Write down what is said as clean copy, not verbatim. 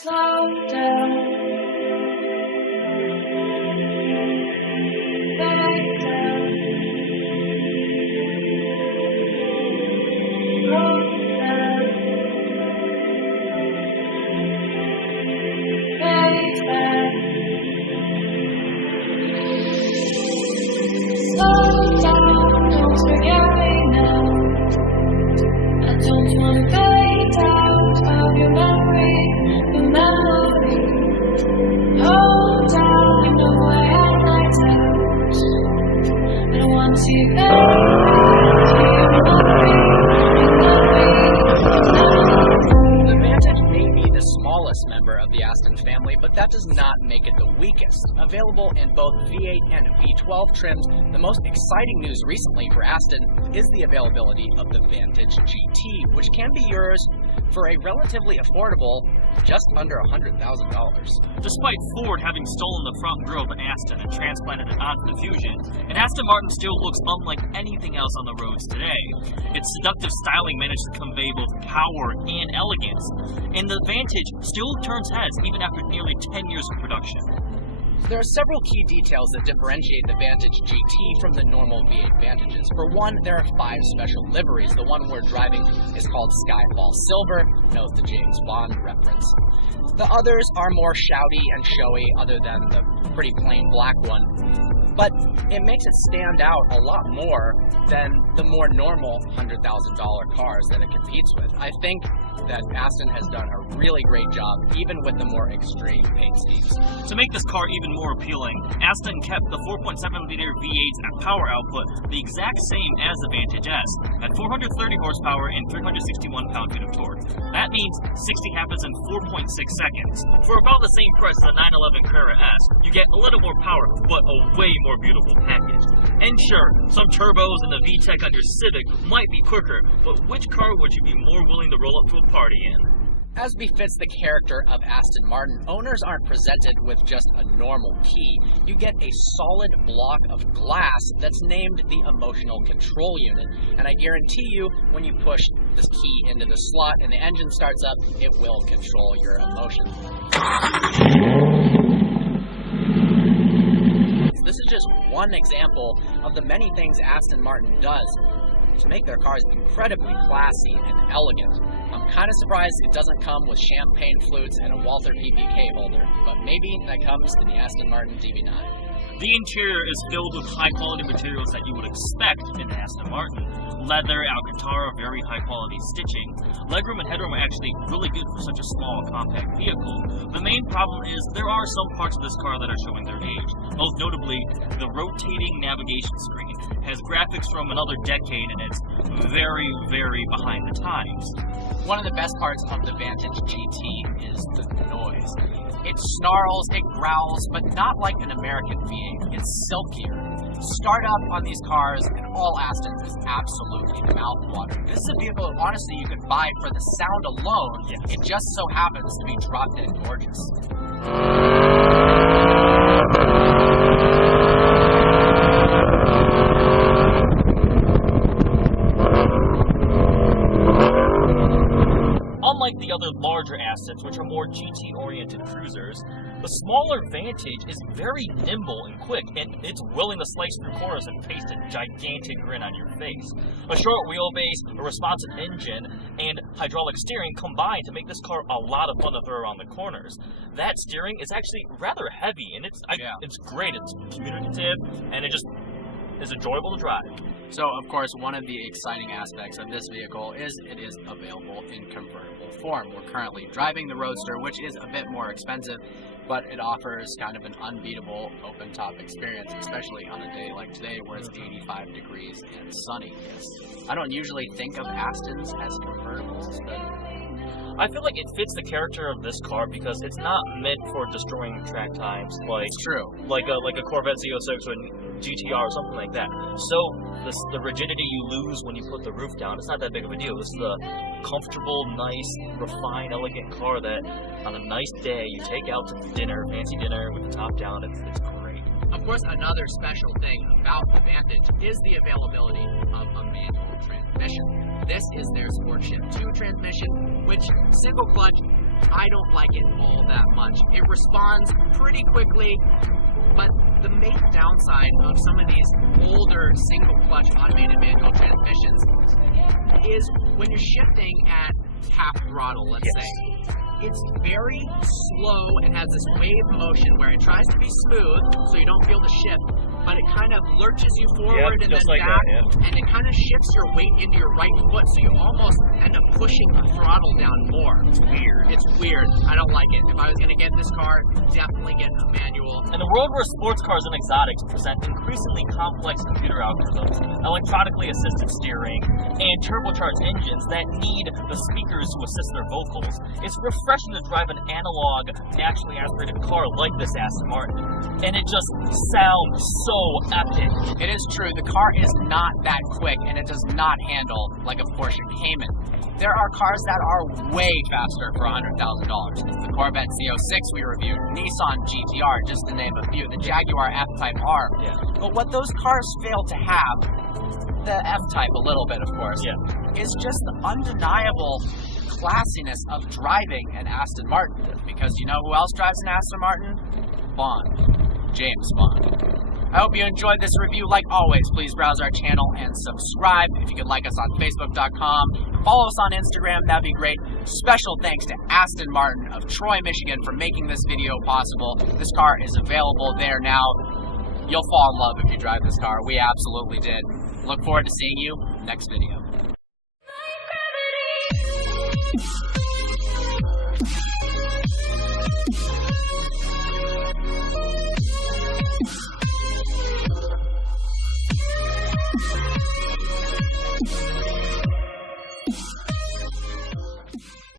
Slow down, back down, roll down, face back. Slow down, don't forget me now. I don't wanna fade out of your memory. Hold down, you know I am lights out. I don't want to The Vantage may be the smallest member of the Aston family, but that does not make it the weakest. Available in both V8 and V12 trims, the most exciting news recently for Aston is the availability of the Vantage GT, which can be yours for a relatively affordable just under $100,000. Despite Ford having stolen the front grille of Aston and transplanted it onto the Fusion, an Aston Martin still looks unlike anything else on the roads today. Its seductive styling managed to convey both power and elegance, and the Vantage still turns heads even after nearly 10 years of production. There are several key details that differentiate the Vantage GT from the normal V8 Vantages. For one, there are 5 special liveries. The one we're driving is called Skyfall Silver, note the James Bond reference. The others are more shouty and showy, other than the pretty plain black one. But it makes it stand out a lot more than the more normal $100,000 cars that it competes with. I think that Aston has done a really great job, even with the more extreme paint schemes. To make this car even more appealing, Aston kept the 4.7-liter V8's power output the exact same as the Vantage S, at 430 horsepower and 361 pound-feet of torque. That means 60 happens in 4.6 seconds. For about the same price as the 911 Carrera S, you get a little more power, but a way more beautiful package. And sure, some turbos and the VTEC on your Civic might be quicker, but which car would you be more willing to roll up to a party in? As befits the character of Aston Martin, owners aren't presented with just a normal key. You get a solid block of glass that's named the Emotional Control Unit. And I guarantee you, when you push this key into the slot and the engine starts up, it will control your emotions. This is just one example of the many things Aston Martin does to make their cars incredibly classy and elegant. I'm kind of surprised it doesn't come with champagne flutes and a Walther PPK holder, but maybe that comes in the Aston Martin DB9. The interior is filled with high-quality materials that you would expect in an Aston Martin. Leather, Alcantara, very high-quality stitching. Legroom and headroom are actually really good for such a small, compact vehicle. The main problem is there are some parts of this car that are showing their age. Most notably, the rotating navigation screen has graphics from another decade and it's very, very behind the times. One of the best parts of the Vantage GT is the noise. It snarls, it growls, but not like an American V8. It's silkier. Start up on these cars, and all Aston is absolutely mouth-watering. This is a vehicle, honestly, you could buy for the sound alone. Yes. It just so happens to be drop-dead gorgeous. Unlike the other larger Astons, which are more GT-oriented cruisers, the smaller Vantage is very nimble and quick, and it's willing to slice through corners and paste a gigantic grin on your face. A short wheelbase, a responsive engine, and hydraulic steering combine to make this car a lot of fun to throw around the corners. That steering is actually rather heavy, and it's great. It's communicative, and it just is enjoyable to drive. So, of course, one of the exciting aspects of this vehicle is it is available in convertible form. We're currently driving the Roadster, which is a bit more expensive, but it offers kind of an unbeatable open-top experience, especially on a day like today where it's 85 degrees and sunny. I don't usually think of Astons as convertibles, but I feel like it fits the character of this car because it's not meant for destroying track times like it's true. Like a Corvette Z06 or a GTR or something like that. So the rigidity you lose when you put the roof down, it's not that big of a deal. It's the comfortable, nice, refined, elegant car that on a nice day you take out to dinner, fancy dinner with the top down. It's great. Of course, another special thing about the Vantage is the availability of a manual transmission. This is their Sportship 2 transmission, which single clutch I don't like it all that much. It responds pretty quickly, but the main downside of some of these older single-clutch automated manual transmissions is when you're shifting at half throttle, let's say. It's very slow and has this wave motion where it tries to be smooth so you don't feel the shift, but it kind of lurches you forward and then like back, that, and it kind of shifts your weight into your right foot, so you almost end up pushing the throttle down more. It's weird. It's weird. I don't like it. If I was going to get this car, definitely get a manual. In the world where sports cars and exotics present increasingly complex computer algorithms, electronically assisted steering, and turbocharged engines that need the speakers to assist their vocals, it's refreshing to drive an analog, naturally aspirated car like this Aston Martin. And it just sounds so epic. It is true, the car is not that quick, and it does not handle like a Porsche Cayman. There are cars that are way faster for $100,000. The Corvette C06 we reviewed, Nissan GTR, just to name a few, the Jaguar F-Type R. But what those cars fail to have, the F-Type a little bit of course, is just the undeniable classiness of driving an Aston Martin. Because you know who else drives an Aston Martin? Bond. James Bond. I hope you enjoyed this review. Like always, please browse our channel and subscribe. If you could like us on Facebook.com, follow us on Instagram, that'd be great. Special thanks to Aston Martin of Troy, Michigan for making this video possible. This car is available there now. You'll fall in love if you drive this car. We absolutely did. Look forward to seeing you next video.